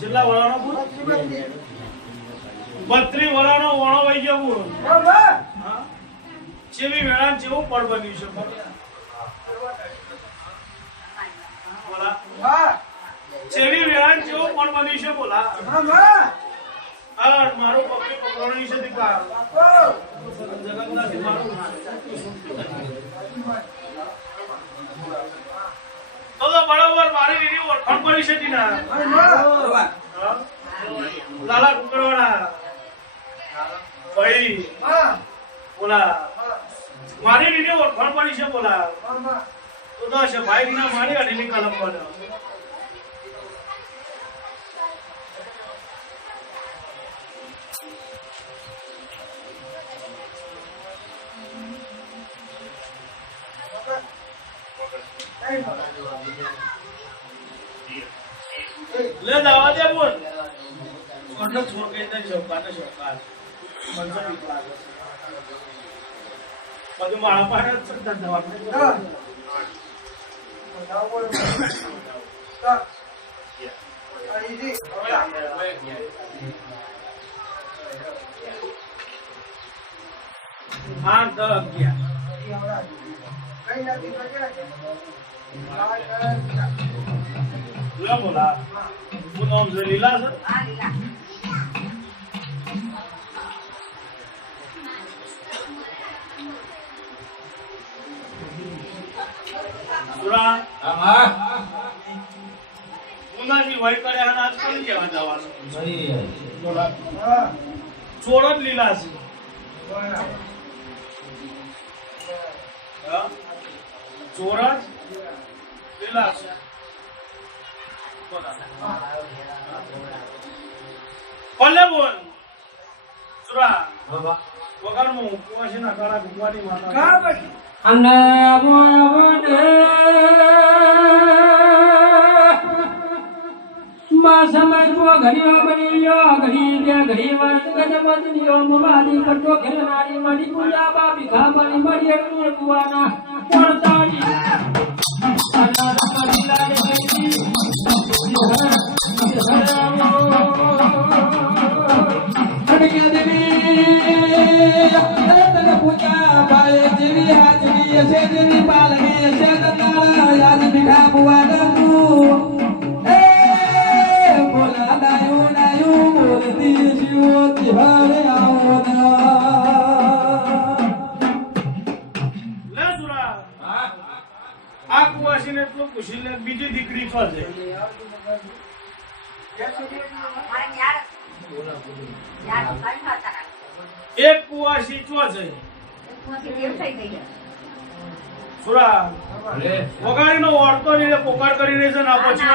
કેટલા વળાનો બોલ 32 વળાનો વણો વઈ ગયો બોલ હા જેવી વેળા જેવું પડ બન્યું છે બોલા હા જેવી વેળા જેવું પડ બન્યું છે બોલા હા મારું પકડી પકડવાની છે દીપા જગતનાથી મારું તો બરાબર મારી રીની ઓળખાણ પડી છે ના લાલા કુકરવાળા ભાઈ બોલા મારી રીની ઓળખાણ પડી છે બોલા તો દસ ભાઈ ના મારી અઢીની કલમ બને ले दावा दे बोल छोड़ छोड़ के इधर चौकाने चौका मंजर निकाल બધું મારા પાસે ધંધા હા 10 બોલા હું નામ છે લીલા છે હા લીલા સુરા હા ઉનાની વઈ કરે અને આજ કોણ કેવા જવાનું બોલા હા છોડ જ લીલા છે હા છોડ લીલા છે ભલે બોલ સુરા વગર હું ઉપવાસી ના કાળા ભગવાનની માતા અને બોવને માં સમજો ઘડીઓ બનીયો ઘડી દે ઘડી વાત ગજમત નિયો મુવાદી કટો ખેલનારી મડી પૂજા બાપી ખાવાની મડી એટલું કુવાના કોણ તાળી આના મડી લાગે અડકે દેવી તને પૂજા બાએ દેવી હાજરી છે દેવી પાલગે છે તનાળા યાદ મીઠા બુવાદુ એ બોલા ડાયો ડાયો બોલતી જીવો તિહારે આવના લે સુરા આ કુવાસીને તો પૂછી લે બીજી દીકરી છો છે એક કુવાસી ચો છે સુરા વગાડીનો ઓળતો ને પોકાર કરી રહી છે ને પછી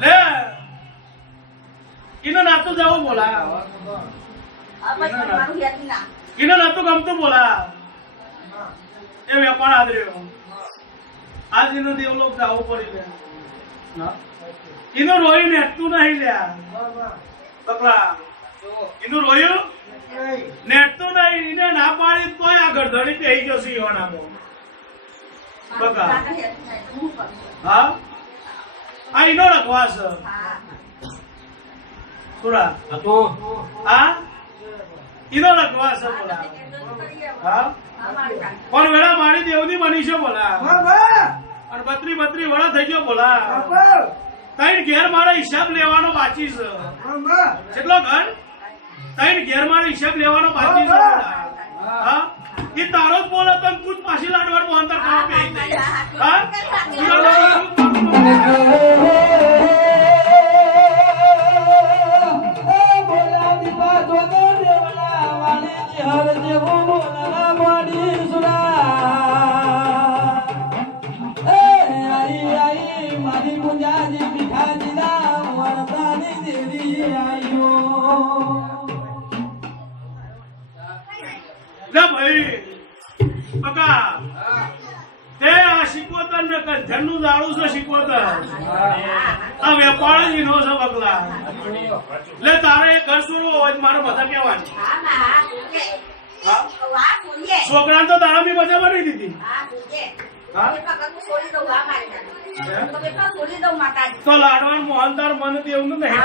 લે ઇનો નાતું જાવું બોલા ઇનો નાતું ગમતું બોલા એ વેપાર આદર્યો આજ એનો દેવલોક જાવું પડી લે એનું રોયું નેટતું નહીં લ્યા પકડા એનું રોયું નેટતું નહીં એને ના પાડી તોય આ ગરધડી થઈ ગયો છે યોનામાં બકા હા આ એનો રખવાસ સુરા હા એનો રખવાસ બોલા હા પણ વેળા મારી દેવની બની છે બોલા અને 32 વડા થઈ ગયો બોલા તૈન ઘેર મારો હિસાબ લેવાનો બાકી છે કેટલો ઘર તૈન ઘેર મારો હિસાબ લેવાનો બાકી છે હા એ તારો જ બોલે તો તું જ પાછી લાડવાનું અંતર ખાવા બે હા બોલા દીપા તો દેવલા વાલી હર જેવો બોલા મોડી સુરા મારી પૂજાજી મીઠાજી ના વરદાની દેવી આયો લે ભાઈ બકા તે આ શીખવતર ને ધનનું દાડું છે શીખવતર આ વેપાર જ એનો છે બગલા. લે તારે એ ઘર શું હોય મારે બધા કહેવાનું. છોકરા તો તારા બી મજા બની દીધી. તો લાડવાન મોહનદાર મને દેવું નહીં.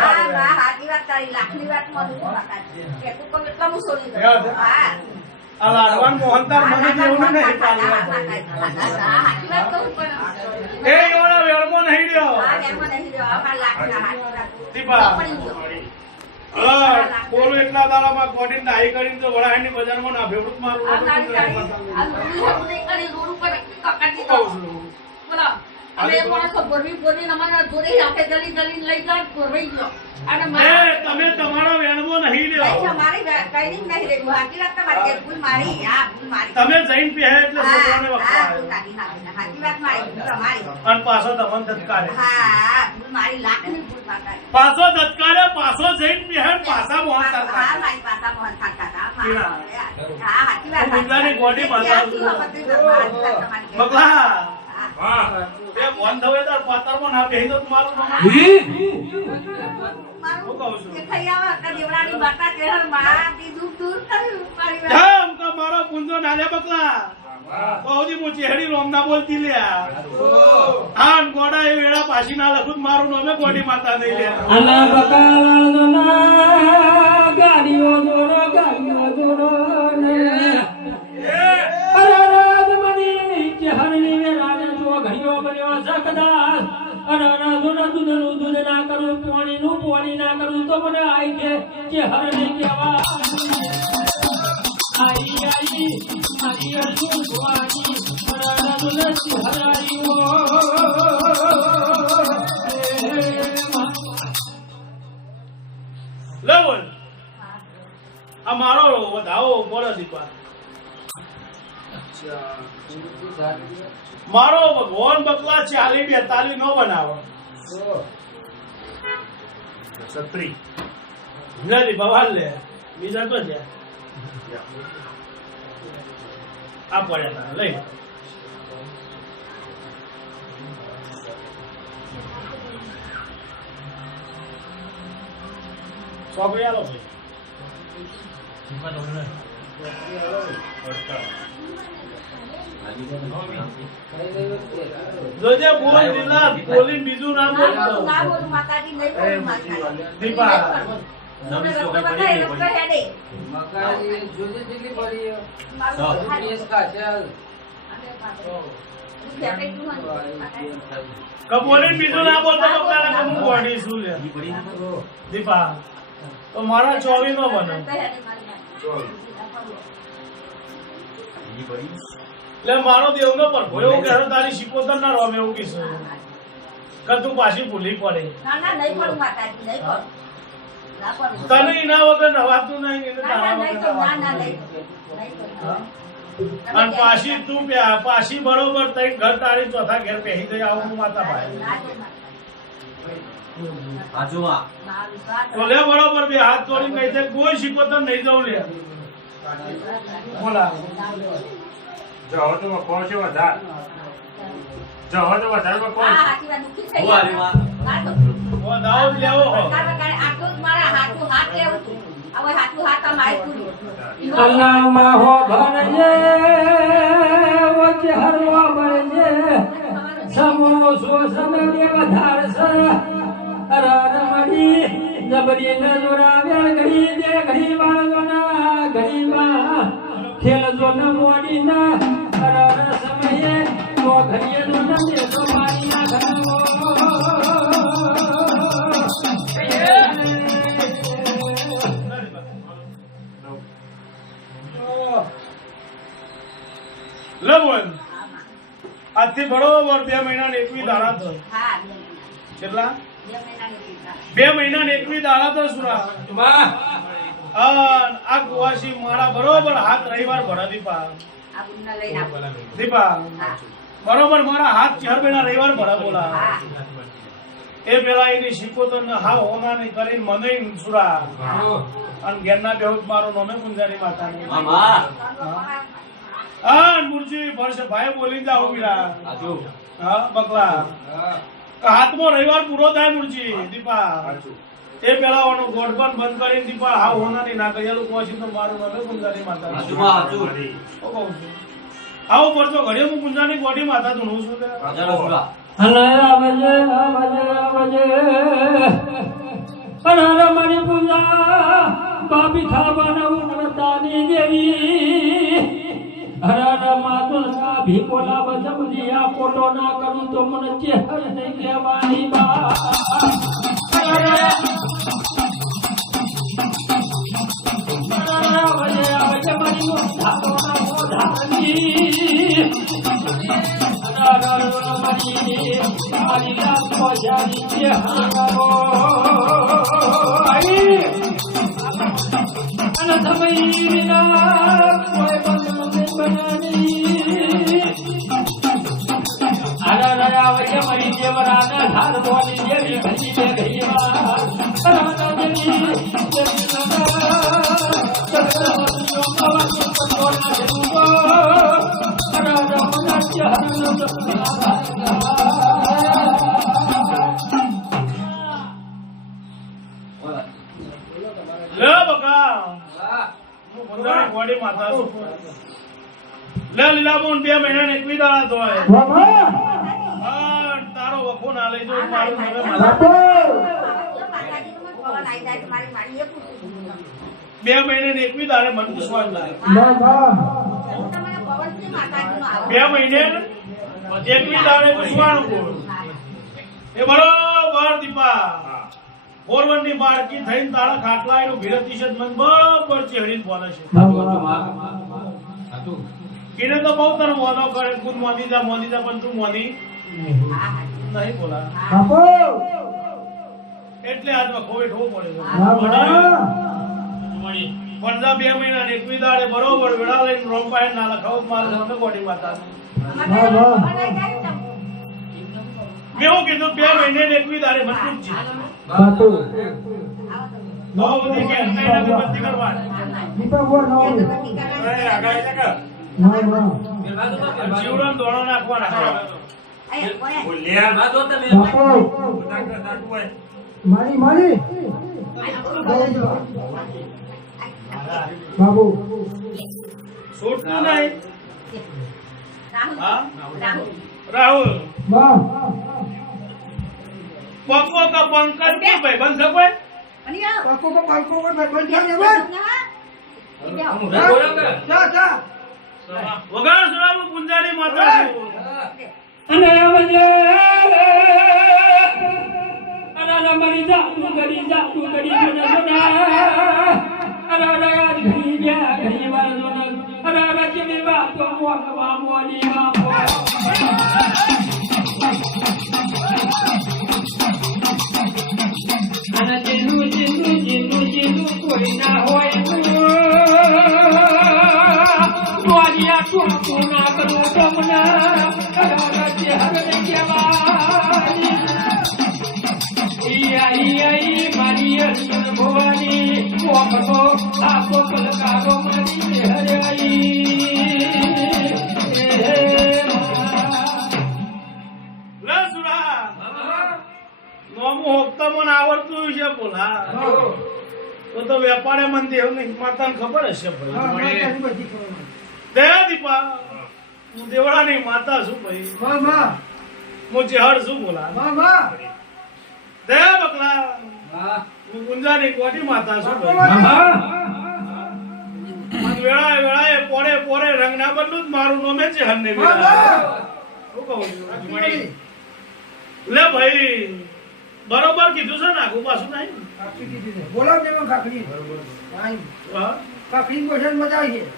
આ લાડવાન મોહનદાર મને દેવું નહીં. એ એવડા વેળમાં નહીં રહ્યો. બોલું એટલા દાડામાં કોટી નાહી કરીને તો વડાની બજારમાં ના ભેગું મારું તમે તમારો વેણવો નહીં લ્યો. તમે જઈને પહેરે એટલે છોકરાને અને પાછો તમને ધતકારે. પાછો ધતકારે પાછો જઈને પહેરે પાછા મોહન બગલાની ગોડી માતા બગલા એ મોહન થવે તાર પાતરમાં ના બેહી તો તમારું મારો પૂંજો નાલે બકલા બહુદી હું ચેહડી રોમ ના બોલતી લ્યા. હા ગોડા એ વેળા પાછી ના લખું મારું નામે ગોડી માતા નહીં લે. ગાડીઓ જોડો હરની વેરાને જો ઘડીઓ બન્યો સકદાર અને દૂધ ના કરું પાણી ના કરું તો મને આઈ કે હરની કેવા આઈ મારી અર્જુન ભવાની અને દૂધ હરાઈઓ લેવલ આ મારો વધાવો બોલો દીપા. મારો ભગવાન બકલા 40-42 નો બનાવો છત્રી નથી બવાલ લે બીજા તો છે આ પડ્યા લઈ છોકરી આલો જોજે બોલ દીલા બોલી બીજું ના બોલ માતાજી નહીં બોલ માતાજી દીપા કબોલી બીજું ના બોલતો તો તારા હું ગોડી શું લે દીપા તો મારા 24 નો બને એટલે મારો દેવનો પર ભોયો કે તારી શિકોતર ના રોમે એવું કીધું કે તું પાછી ભૂલી પડે. તને એના વગર નવાતું નહીં એને તારા વગર અને પાછી તું પાછી બરોબર તઈ ઘર તારી ચોથા ઘેર પહેરી જઈ આવું માતા ભાઈ તો લે બરોબર બે હાથ જોડી કહી દે કોઈ શિકોતર નહીં જવું લે બોલા જવો તો કોણ છે વધાર જવો તો વધારે કોણ દાવ લેવો હો અલ્લાહમાં હો ભણજે વચ્ચે હરવા મળજે સમો સો સમય વધારશે રણમણી જબરી ન જોરાવ્યા ઘડી દે ઘડી બાળોના ઘડીમાં ખેલજો ન મોડી ના રણ સમયે તો ઘડીએ નો ન દેતો મારી ના ઘરવો લવન આજથી બરોબર 2 મહિના ને 21 દાડા તો કેટલા 2 મહિના ને 21 દાડા તો સુરા આ કુવાસી મારા બરોબર હાથ રવિવાર ભરા દીપા બરોબર મારા હાથ 4 મહિના રવિવાર ભરા બોલા એ પેલા એની શીખોતર હા હોના ની કરીને મને સુરા અને ઘેરના બેહુત મારો નોમે પુંજારી માતા ને હા મુરજી વર્ષ ભાઈ બોલી જાવ બીરા હા બકલા હાથમાં રવિવાર પૂરો થાય મુરજી દીપા એ પેલા ઓનો ગોળ પણ બંધ કરીને દીપા હા હોનાની ના કરેલું પહોંચી તો મારું નવે ગુંજાની માતા આવું પડતો ઘરે હું ગુંજાની ગોડી માતા ધૂણું છું લે. અને આવજે અને મારી પૂજા બાપી ખાવાના ઉનતાની દેવી હરાના માતુલ કા ભીપોલા બજમની આ ફોટો ના કરું તો મને ચહેર નહીં કહેવાની બા આવજે મારી મોઢાની લે બકા હું ગુંજાની ગોડી માતા છું લે લીલાબોન 2 મહિના ને 21 દાડા ધોય તારો વખો ના લઈ જો મારું નવે માતા માતાજીનું મને પવન આવી જાય તો મારી મારી એ પૂછું 2 મહિને ને 21 દાડે મન પૂછવાનું લાગે તમને પવન છે માતાજીનો આવો 2 મહિને 21 દાડે પૂછવાનું બોલ એ બરોબર દીપા પોરવંડની બાળકી થઈને તાળા ખાટલા એનું ભીરતી છે મન બરોબર ચહેડીને બોલે છે એને તો બહુ તારો મોનો કરે કુદ મોદી જા પણ તું મોદી નહીં બોલા એટલે આજ વખોવે ઠો પડે પણ 2 મહિના 21 દાડે બરોબર વેળા લઈને રોપાય ના લખાવ માર મને ગોડી માતા અમારે પવન આવી જાય તો મેં હું કીધું 2 મહિને 21 દાડે મન પૂછજી આવો તો બહુ બધી કે કઈ નથી કરવાની જીવડો દોડો નાખવાના બાબુ છૂટતું નહીં હા રાહુલ રાહુલ વાહ પકો કા પંકજ કે ભાઈ બંધ કોઈ અને આવો પકો કો પકો કો ભાઈ વગાડ સુરાવું પુંજાની માતા અને આવજે અને મરી જા તું ગડી જોના અને આજ ઘડી ગયા ઘડી વાર જોના અને કેવી વાત તો મોની બાપો અને જીનું કોઈ ના હોય મોરિયા તું ના કરું તમને રાજ્ય હરને કહેવાય મારી અર્જુન ભવાની ઓખો આપો કલકારો મારી લે સુરા નોમું હોકતા મને આવડતું છે બોલા તો વેપારે મન દેવ ને માતાને ખબર હશે ભાઈ દે દીપા હું દેવડાની માતા છું ભાઈ હું જેહર છું બોલા દે બકલા હું ગુંજાની કોટી માતા છું ભાઈ વેળાએ પોરે રંગ ના બદલું જ મારું નોમે છે હરને વેળા શું કહું છું લે ભાઈ બરોબર કીધું છે ને આગુ પાછું નહીં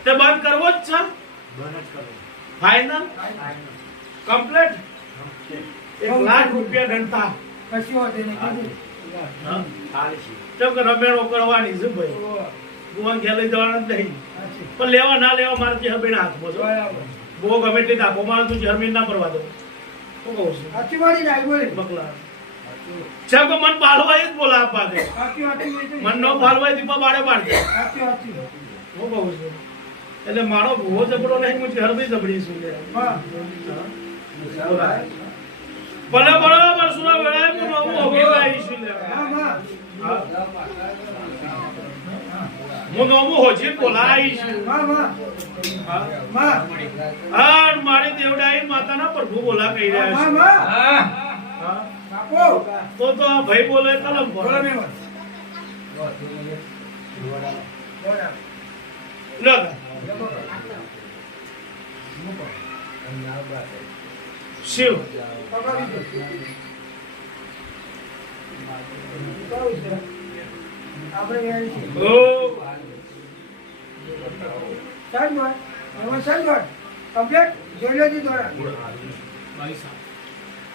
તે બંધ કરવો જ છે ફાઈનલ કમ્પ્લીટ 1 લાખ રૂપિયા ગણતા ચમ કે રમેણો કરવાની છે ભાઈ ભુવન ઘેર લઈ જવાના જ નહીં પણ લેવા ના લેવા મારે જે હબેના હાથમાં છે બહુ ગમે તે આપો મારે તું જમીન ના પરવા દો શું કહું છું બકલા ચમ કે મન પાલવા જ બોલા આપવા દે મન નો પાલવા દીપા બાળે બાળે હું કહું છું એટલે મારો ભૂવો જબડો નહીં હું હરદી જબડી છું ભલે બરાબર સુરા વેળાએ હું નવું હોગી લાવીશું લે. હા. હું નવું હોજી બોલાવીશું. હા. હા, મારી દેવડાઈ માતાના પ્રભુ બોલા કહી રહ્યા છે. હા. તો આ ભાઈ બોલે કલમ બોલે. લો. શિવ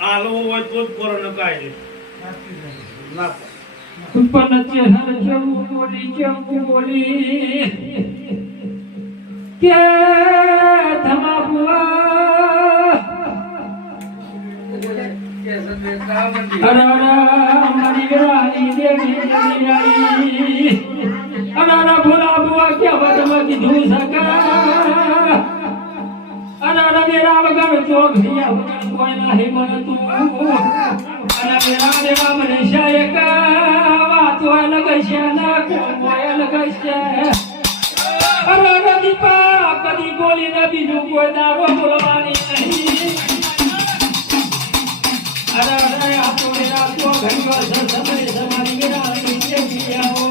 આલો હોય તો જ પોરો નકાય ના પણ ચહેર જેવું બોલી કે ધમાબુઆ મારી રાની દેવી અનારા ભોલા બુઆ કે બદમાં કીધું સકા અનારા મેરા વગર ચોક ભૈયા વગર કોઈ ના હિમત તું અને મેરા દેવા મને શાયક વાતો અલગ છે ના કોઈ અલગ છે અનારા દીપા કદી બોલી ને બીજું કોઈ દારો બોલવાની નહીં અરે આપો મેરા તો ઘણીવાર સમય સમારી મેરા નીચે આવો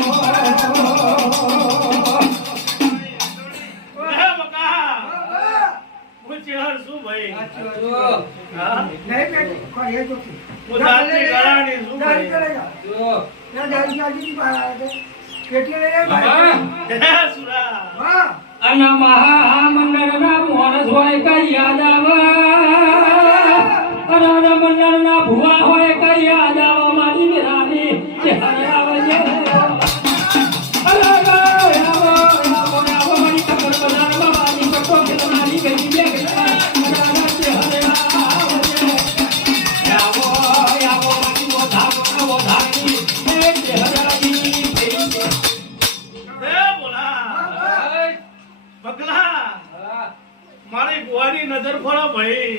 ચહેર શું ભાઈ? હા નહીં બેન કોઈ એ તો હું દાંતની ગળાની શું ભાઈ? ના દાદી દાદી કેટલી લઈ હે સુરા હા અના મહામંડળના મોરસ હોય કઈ યાદ આવે અના મંડળના ભુવા હોય કઈ યાદ આવે મારી મેરાની ચહેરે આવે છે મારી ખબર બજારમાં મારી કટો કે મારી ગઈ બે ગઈ મારી બુવાની નજર ફરો ભાઈ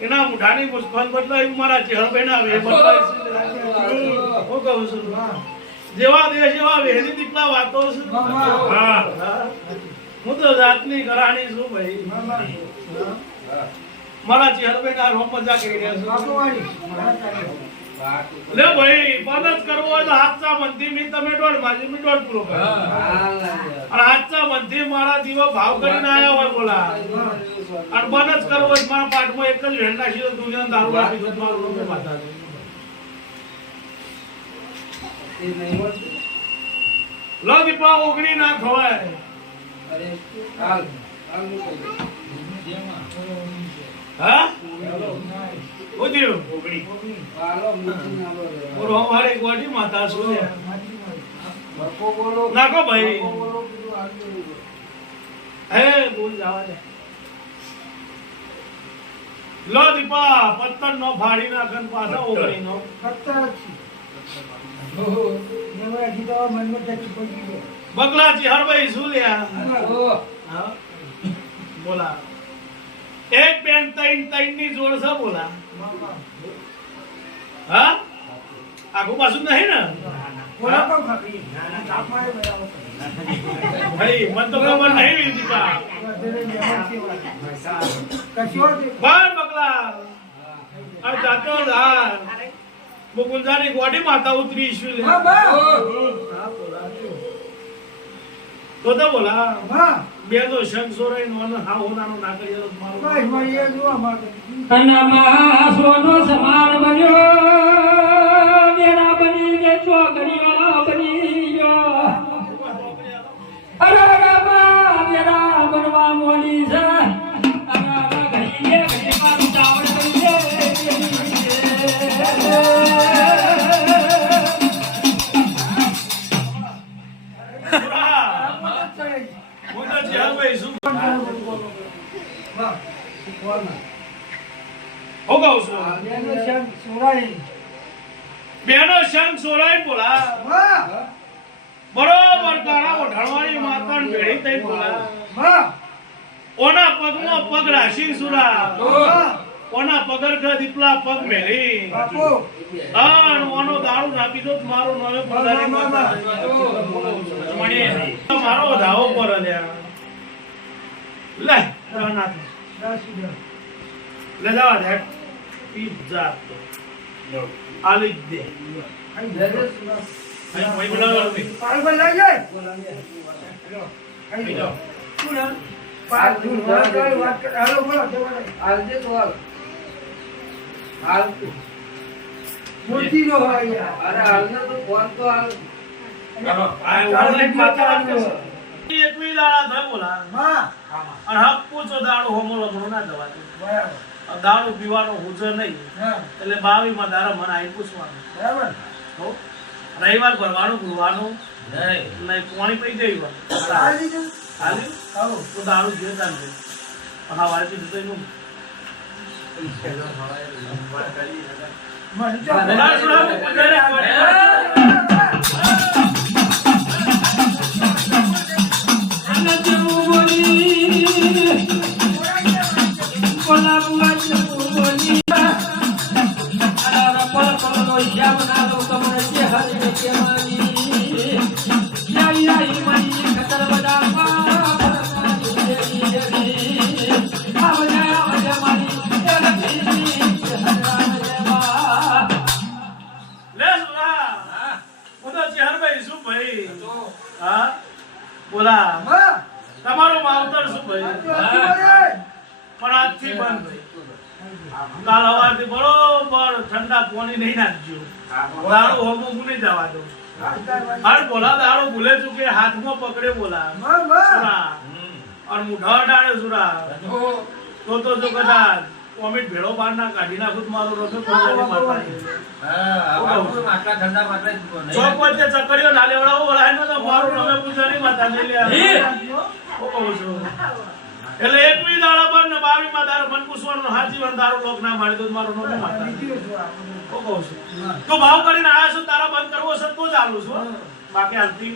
એના મુઠાની મુસ્કાન બદલાય મારા ચહેરા બનાવે બદલાય હું કહું છું જેવા દેશ એવા વહેલી દીકલા વાતો છું હા હું તો જાતની ઘરાણી છું ભાઈ મારા ચહેરા બેના રોમ મજા કરી રહ્યા છું લે ભાઈ મદદ કરવો હોય તો હાથા બંધી મી તમે દોડ માજી મી દોડ પૂરો કરો અને હાથા બંધી મારા જીવો ભાવ કરીને આયા હોય બોલા અને મદદ કરવો હોય મારા પાઠમાં એક જ વેણ નાખી તો દુનિયા દારૂ આપી દો મારું રોમે માતા લો દીપા ઓગણી ના ખવાય હા ઉદ્યો ઓગણી ઓરો અમારે ગોડી માતા શું નાખો ભાઈ હે બોલ જાવા દે લો દીપા પત્તર નો ફાડી નાખન પાછા ઓગણી નો બગલાજી હરભાઈ શું લ્યા હા બોલા એક બેન ત્રણ ત્રણ ની જોડ છે બોલા હા આખું પાછું નહીં ને ભાઈ મન તો ખબર નહીં દીપા બાર બગલા આ જાતો ધાર મુકુંજાની ગોડી માતા ઉતરી ઈશ્વર તો બોલા બે તો શંખ સોરાઈ નો હા હોનાનો ના કરી તો મારું અનામા સોનો સમાન બન્યો મેરા બની ને ચોકડી વાળા બની ગયો અરે રામા મેરા બનવા મોલી છે અરે ઘડી ઘડી મારું ચાવડ કરી બેનો શંખ સોરાઈ બોલા બરોબર તારા ઓઢણવાની માતાને ભેળી થઈ બોલા ઓના પગમાં પગ રાશી સુરા કોના પગરખા દીપલા પગ મેલી બાપુ આણ ઓનો દારૂ નાખી દો તો મારો નવે પગારી માતા મારો ધાવો પર લ્યા લે નાથ 10 લે જવા દે પિઝા તો આલી દે અહીં કોઈ બોલાવો નહીં પાલભાઈ લઈ જાય અહીં જાઓ શું નામ? પાલ તું વાત કર, હાલો બોલો મોતી નો હોય યાર. ચાલો આ ઓનલાઈન માતા વાત કરશે એકવી દાડા થાય બોલા હા અને હક પૂછો દાડો હોમલો ઘણો ના દવાતો બરાબર દારૂ પીવાનો હુજર નહીં હા એટલે 22 માં દારા મને આઈ પૂછવાનું બરાબર હો રવિવાર ભરવાનું ગુરવાનું નહીં પાણી પી જઈવાનું આ લીધું હાલી આવો તો દારૂ જીવતા નથી હા વાળતી જતો એનું મને તો બોલા સુડા પૂજારે અને જેવું બોલી બોલા બુઆ જેવું બોલી અરે પલ પલનો હિસાબ ના લો તમને કે હરી કે માની યાઈ માની ખતર બજારમાં લે સુડા હું તો ચહેરભાઈ શું ભાઈ હા બોલા હા તમારો માવતર શું ભાઈ પણ આજથી બંધ કાલ સવારથી બરોબર ઠંડા પાણી નહીં નાખજો દારૂ હોમો નહીં જવા દો અરે બોલા દારૂ ભૂલે ચૂકે હાથમાં પકડે બોલા સુરા અને મુઢા ડાળે સુરા તો જો કદાચ કોમિટ ભેળો બાર ના કાઢી નાખું તો મારો રસો પહોંચાડી માતા ચોક વચ્ચે ચકડીઓ ના લેવડાવો બોલાય ને તો મારું રમે પૂજારી માતા ને લે હું કહું છું એટલે 21 દાડા પર ને 22 માં દારૂ મન પૂછવાનો હાજી વન દારૂ લોક ના મારી તો મારો નોમે માતા હું કહું છું તો ભાવ કરીને આયા છો તારા બંધ કરવો છે તો ચાલુ છું બાકી હાલતી